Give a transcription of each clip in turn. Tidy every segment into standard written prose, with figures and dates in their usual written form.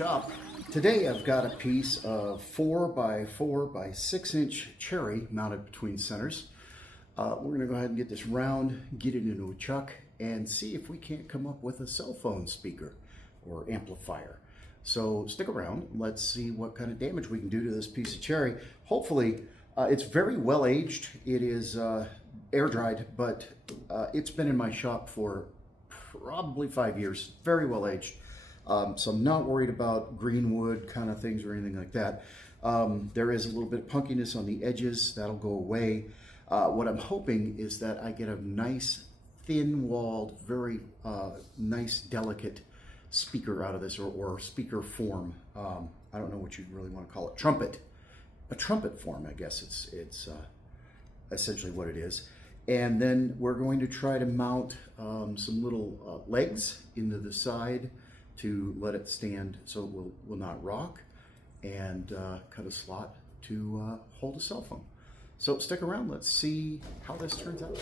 shop. Today I've got a piece of 4 by 4 by 6 inch cherry mounted between centers. We're going to go ahead and get this round, get it into a chuck, and see if we can't come up with a cell phone speaker or amplifier. So stick around, let's see what kind of damage we can do to this piece of cherry. Hopefully, it's very well aged. It is air dried, but it's been in my shop for probably 5 years, very well aged. So I'm not worried about green wood kind of things or anything like that. There is a little bit of punkiness on the edges, that'll go away. What I'm hoping is that I get a nice thin-walled, very nice, delicate speaker out of this, or speaker form. I don't know what you'd really want to call it. Trumpet. A trumpet form, I guess it's essentially what it is. And then we're going to try to mount some little legs into the side to let it stand so it will not rock, and cut a slot to hold a cell phone. So stick around, let's see how this turns out.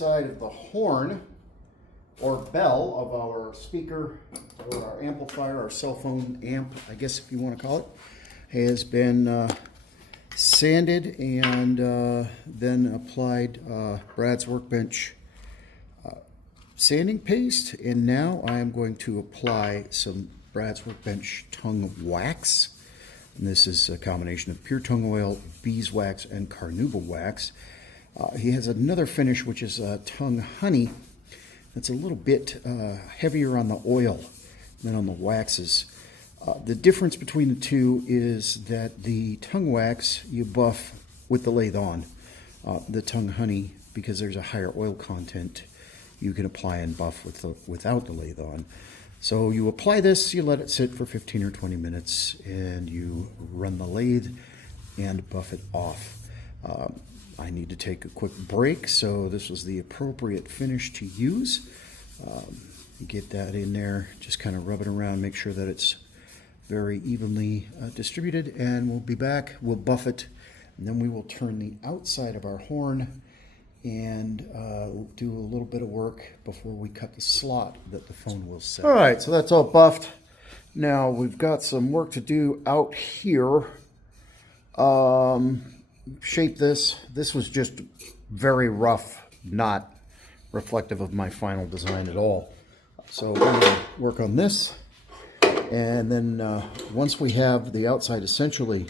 inside of the horn or bell of our speaker or our amplifier, our cell phone amp, I guess if you want to call it, has been sanded and then applied Brad's Workbench sanding paste. And now I am going to apply some Brad's Workbench Tung wax. And this is a combination of pure tung oil, beeswax, and carnuaba wax. He has another finish, which is tung honey. That's a little bit heavier on the oil than on the waxes. The difference between the two is that the tung wax you buff with the lathe on. The tung honey, because there's a higher oil content, you can apply and buff without the lathe on. So you apply this, you let it sit for 15 or 20 minutes, and you run the lathe and buff it off. I need to take a quick break, so this was the appropriate finish to use. Get that in there, just kind of rub it around, make sure that it's very evenly distributed, and we'll be back. We'll buff it, and then we will turn the outside of our horn and do a little bit of work before we cut the slot that the phone will set. All right, so that's all buffed. Now we've got some work to do out here. Shape this. This was just very rough, not reflective of my final design at all. So we're going to work on this, and then once we have the outside essentially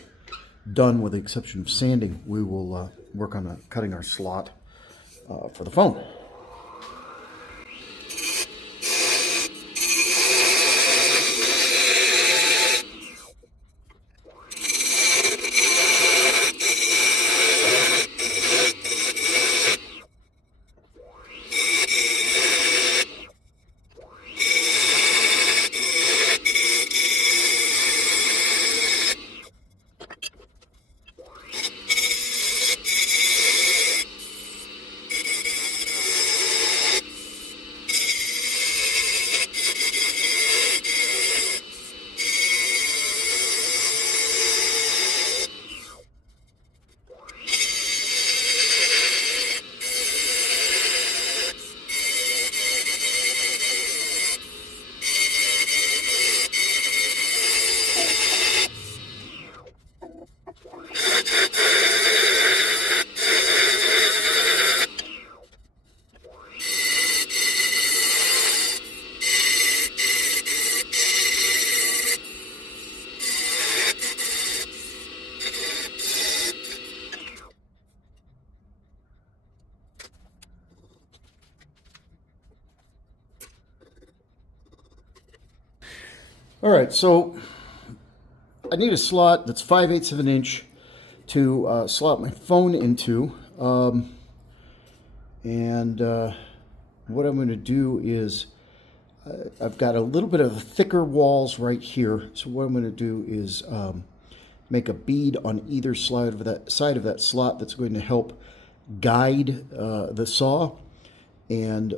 done with the exception of sanding, we will work on cutting our slot for the phone. All right, so I need a slot that's 5/8 of an inch to slot my phone into. What I'm going to do is I've got a little bit of thicker walls right here. So what I'm going to do is make a bead on either side of that slot that's going to help guide the saw, and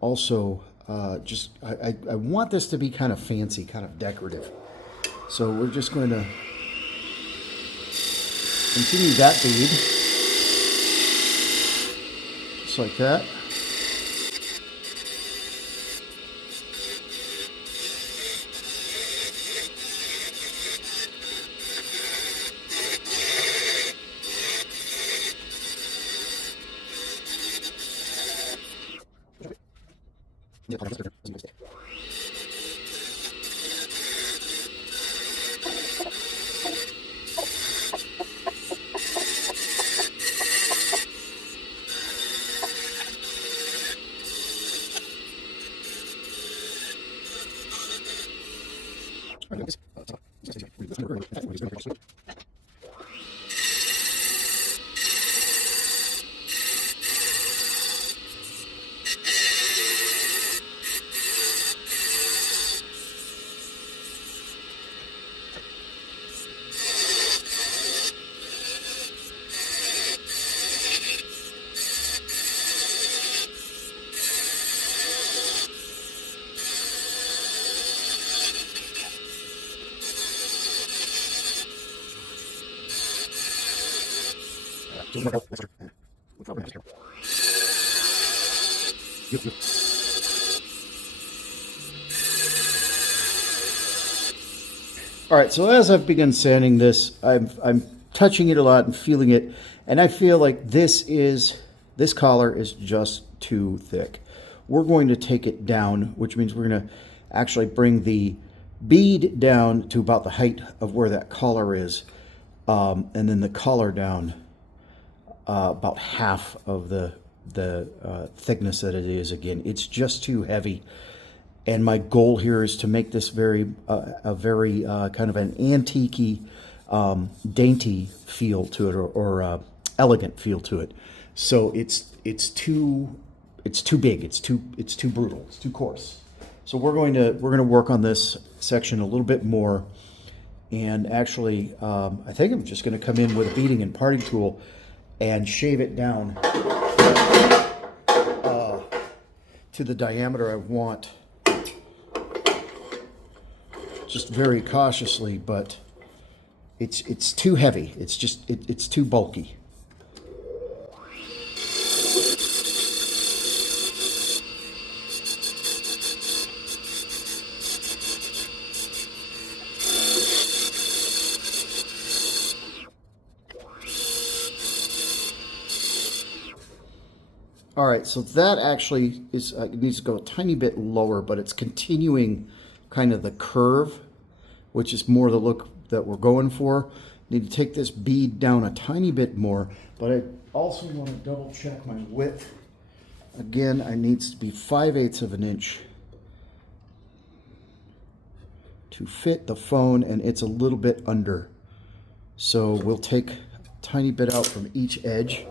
also I want this to be kind of fancy, kind of decorative. So we're just going to continue that bead, just like that. All right, so as I've begun sanding this, I'm touching it a lot and feeling it, and I feel like this collar is just too thick. We're going to take it down, which means we're going to actually bring the bead down to about the height of where that collar is, and then the collar down about half of the thickness that it is. Again, it's just too heavy. And my goal here is to make this a very kind of an antique-y, dainty feel to it, or elegant feel to it. So it's too big, it's too brutal, it's too coarse. So we're going to work on this section a little bit more. And actually, I think I'm just going to come in with a beading and parting tool and shave it down to the diameter I want. Just very cautiously, but it's too heavy. It's too bulky. All right, so that actually is it needs to go a tiny bit lower, but it's continuing kind of the curve, which is more the look that we're going for. Need to take this bead down a tiny bit more, but I also want to double check my width. Again, it needs to be 5/8 of an inch to fit the phone, and it's a little bit under. So we'll take a tiny bit out from each edge.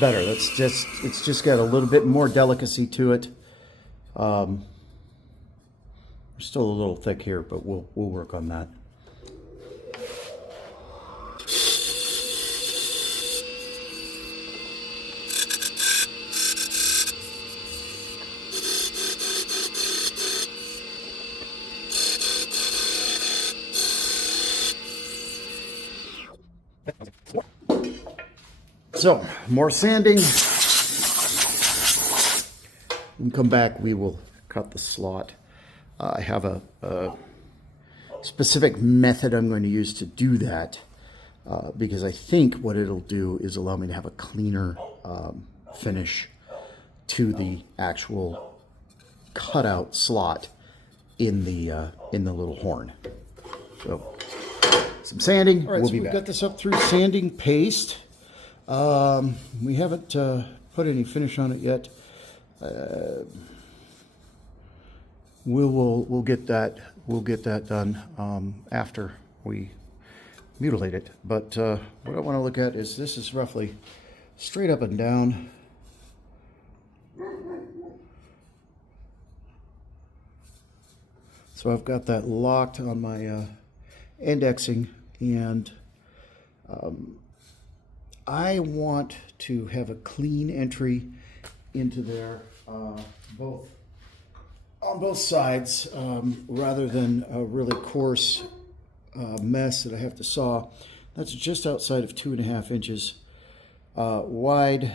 Better. It's just got a little bit more delicacy to it. We're still a little thick here, but we'll work on that. So, more sanding. When we come back, we will cut the slot. I have a specific method I'm going to use to do that, because I think what it'll do is allow me to have a cleaner finish to the actual cutout slot in the little horn. So, some sanding. All right, we'll be back. We've got this up through sanding paste. We haven't put any finish on it yet. We'll get that done after we mutilate it. But what I want to look at is this is roughly straight up and down. So I've got that locked on my indexing, and I want to have a clean entry into there, on both sides, rather than a really coarse mess that I have to saw. That's just outside of 2.5 inches wide.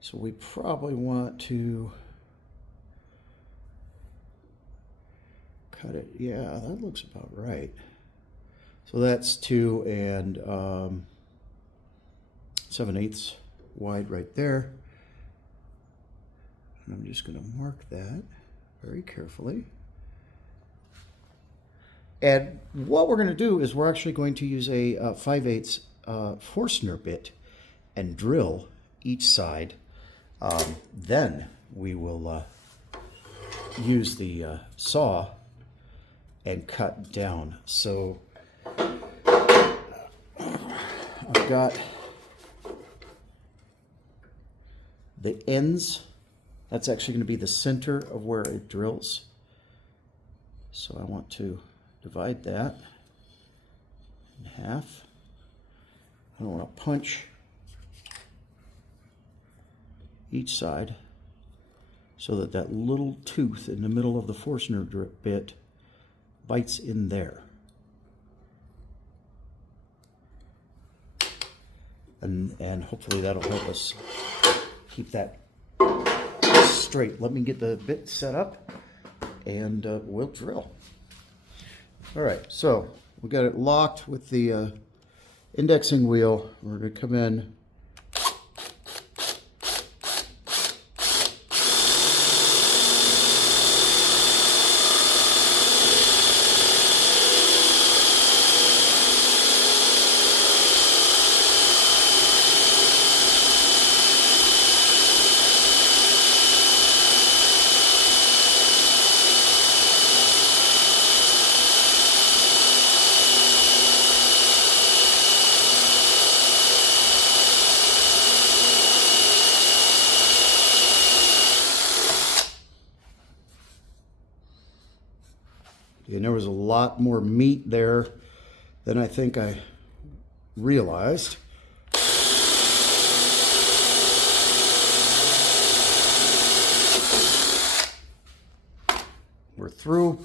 So we probably want to cut it. Yeah, that looks about right. So that's 2 and 7/8 wide right there. And I'm just going to mark that very carefully. And what we're going to do is we're actually going to use a 5/8 Forstner bit and drill each side. Then we will use the saw and cut down. So I've got the ends. That's actually going to be the center of where it drills. So I want to divide that in half. I want to punch each side so that that little tooth in the middle of the Forstner bit bites in there. And hopefully that'll help us keep that straight. Let me get the bit set up and we'll drill. All right, so we got it locked with the indexing wheel. We're going to come in. And there was a lot more meat there than I think I realized. We're through.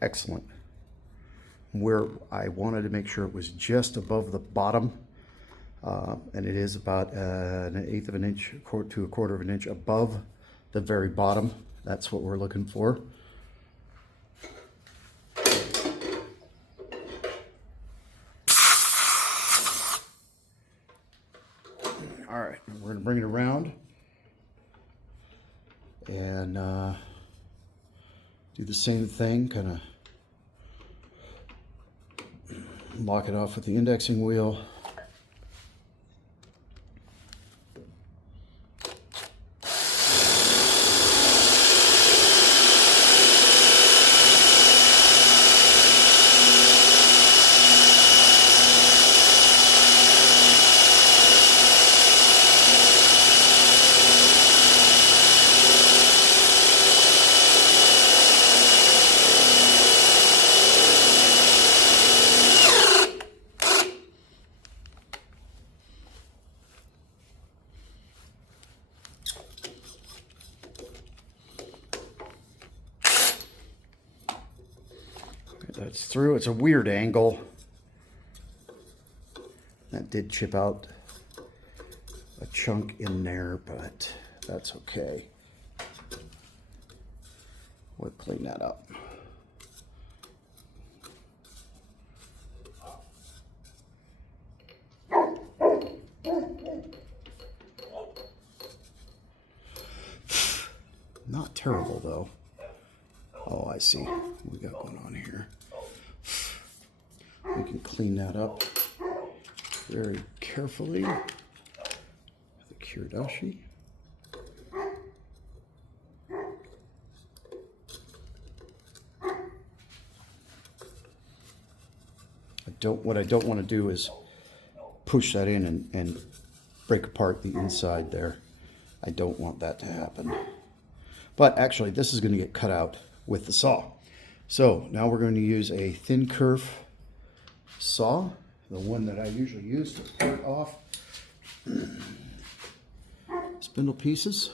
Excellent. Where I wanted to make sure it was just above the bottom, and it is about 1/8 of an inch to 1/4 of an inch above the very bottom. That's what we're looking for. All right, we're going to bring it around and do the same thing, kind of lock it off with the indexing wheel. That's through. It's a weird angle. That did chip out a chunk in there, but that's okay. We'll clean that up. Not terrible though. Oh, I see what we got going on here. We can clean that up very carefully with a kirdashi. What I don't want to do is push that in and break apart the inside there. I don't want that to happen. But actually, this is going to get cut out with the saw. So now we're going to use a thin kerf saw, the one that I usually use to part off spindle pieces.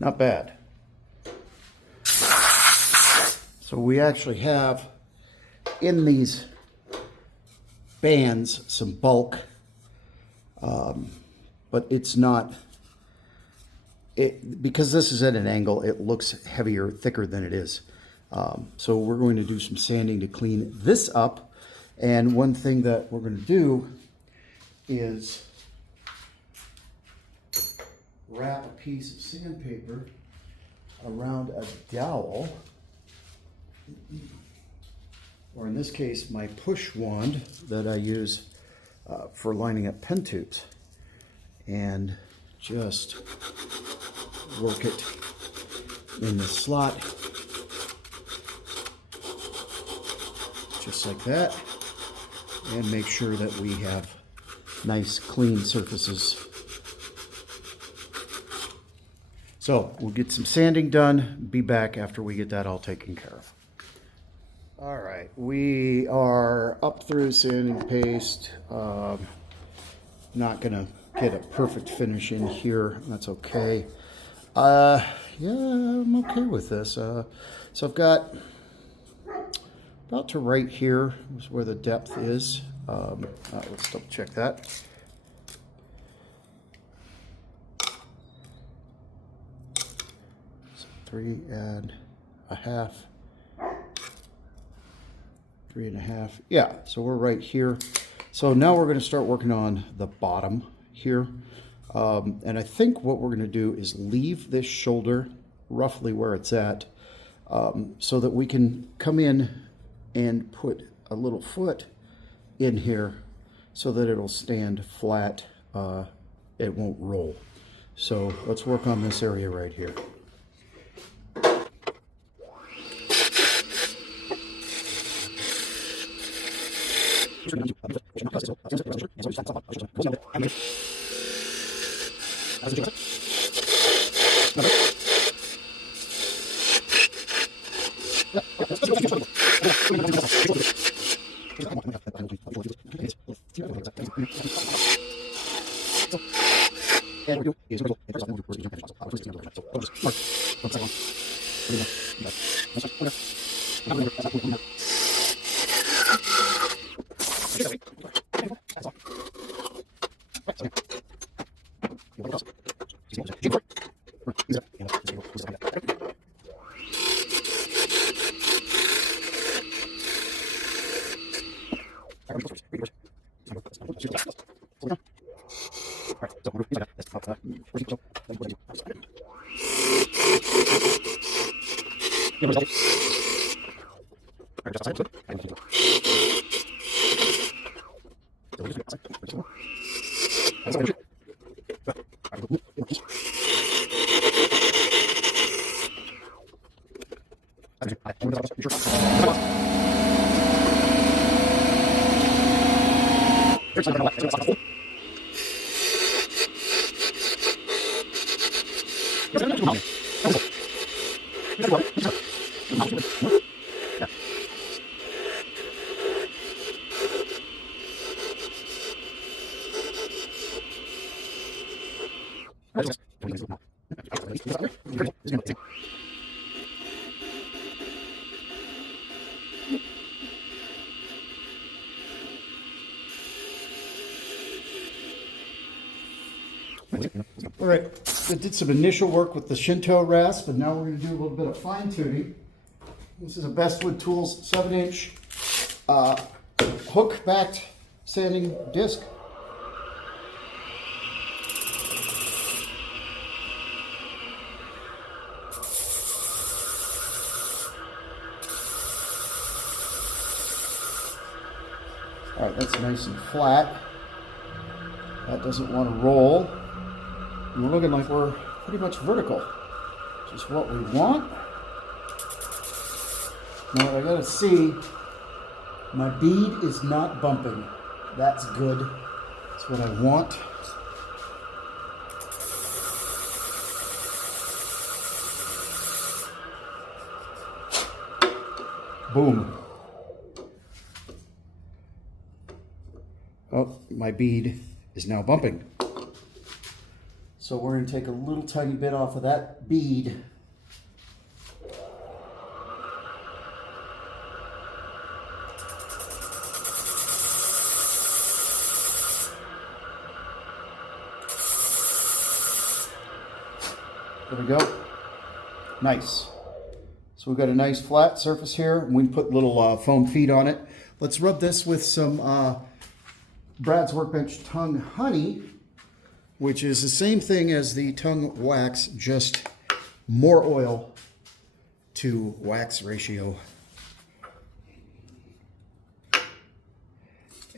Not bad. So we actually have in these bands, some bulk, but it's not, because this is at an angle, it looks heavier, thicker than it is. So we're going to do some sanding to clean this up. And one thing that we're going to do is wrap a piece of sandpaper around a dowel, or in this case, my push wand that I use for lining up pen tubes, and just work it in the slot, just like that, and make sure that we have nice clean surfaces. So we'll get some sanding done, be back after we get that all taken care of. All right, we are up through sanding paste. Not gonna get a perfect finish in here, that's okay. Yeah, I'm okay with this. So I've got about to right here is where the depth is. Let's double check that. So 3.5. 3.5. Yeah, so we're right here. So now we're going to start working on the bottom here. And I think what we're going to do is leave this shoulder roughly where it's at, so that we can come in and put a little foot in here so that it'll stand flat. It won't roll. So let's work on this area right here. All right, I did some initial work with the Shinto rasp, and now we're going to do a little bit of fine tuning. This is a Bestwood Tools 7-inch hook backed sanding disc. All right, that's nice and flat. That doesn't want to roll. And we're looking like we're pretty much vertical, which is what we want. Now I gotta see, my bead is not bumping. That's good. That's what I want. Boom. Oh, my bead is now bumping. So we're going to take a little tiny bit off of that bead. There we go. Nice. So we've got a nice flat surface here. We can put little foam feet on it. Let's rub this with some Brad's Workbench Tung Honey, which is the same thing as the Tung wax, just more oil to wax ratio.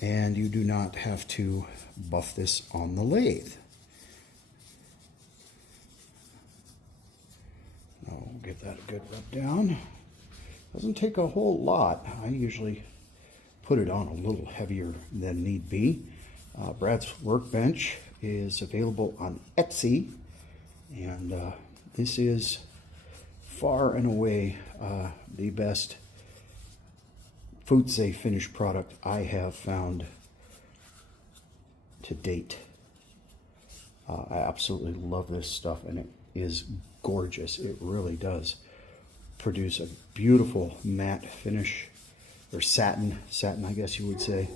And you do not have to buff this on the lathe. I'll give that a good rub down. Doesn't take a whole lot. I usually put it on a little heavier than need be. Brad's Workbench is available on Etsy, and this is far and away the best food safe finished product I have found to date. I absolutely love this stuff, and it is gorgeous. It really does produce a beautiful matte finish, or satin I guess you would say.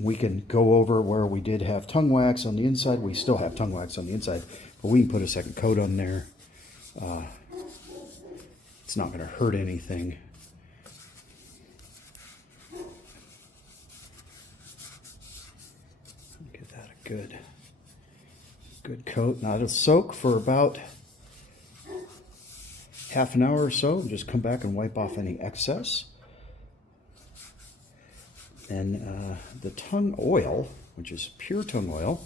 We can go over where we did have tongue wax on the inside. We still have tongue wax on the inside, but we can put a second coat on there. It's not going to hurt anything. Give that a good coat. Now it'll soak for about half an hour or so. Just come back and wipe off any excess. And the tongue oil, which is pure tongue oil,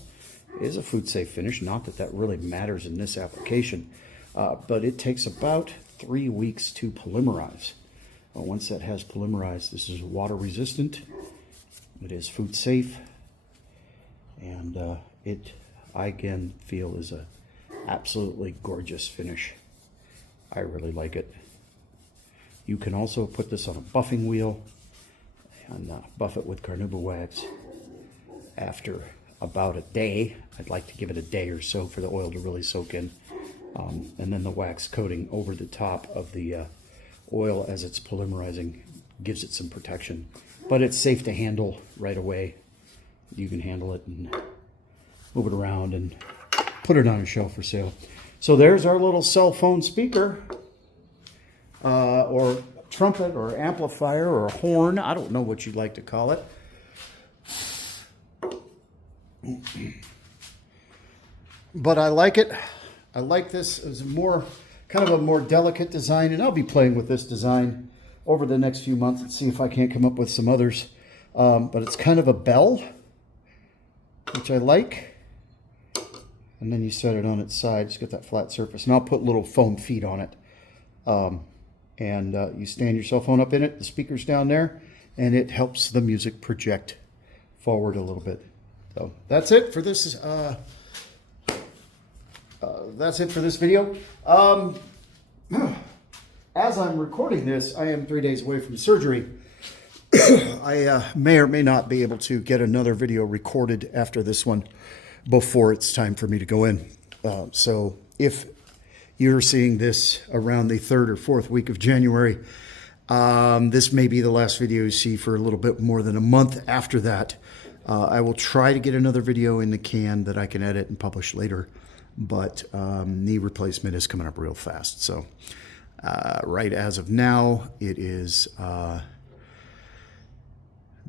is a food safe finish. Not that that really matters in this application, but it takes about 3 weeks to polymerize. Once that has polymerized, this is water resistant. It is food safe, and it, I again feel, is a absolutely gorgeous finish. I really like it. You can also put this on a buffing wheel and buff it with carnuaba wax after about a day. I'd like to give it a day or so for the oil to really soak in, and then the wax coating over the top of the oil as it's polymerizing gives it some protection. But it's safe to handle right away. You can handle it and move it around and put it on a shelf for sale. So there's our little cell phone speaker, or trumpet, or amplifier, or horn. I don't know what you'd like to call it. But I like it. I like this as more, kind of a more delicate design, and I'll be playing with this design over the next few months and see if I can't come up with some others. But it's kind of a bell, which I like. And then you set it on its side, just get that flat surface. And I'll put little foam feet on it. You stand your cell phone up in it, the speaker's down there, and it helps the music project forward a little bit. So that's it for this. That's it for this video. As I'm recording this, I am 3 days away from surgery. I may or may not be able to get another video recorded after this one before it's time for me to go in. So if you're seeing this around the 3rd or 4th week of January, this may be the last video you see for a little bit more than a month after that. I will try to get another video in the can that I can edit and publish later, but knee replacement is coming up real fast. So right as of now, it is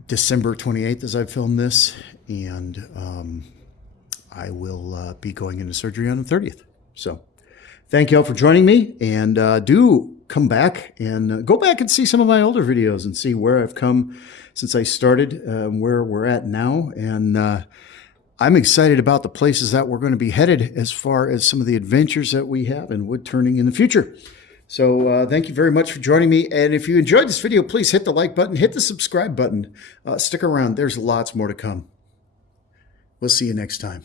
December 28th as I film this, and I will be going into surgery on the 30th. So thank you all for joining me, and do come back and go back and see some of my older videos and see where I've come since I started, where we're at now. And I'm excited about the places that we're going to be headed as far as some of the adventures that we have in wood turning in the future. So thank you very much for joining me. And if you enjoyed this video, please hit the like button, hit the subscribe button. Stick around. There's lots more to come. We'll see you next time.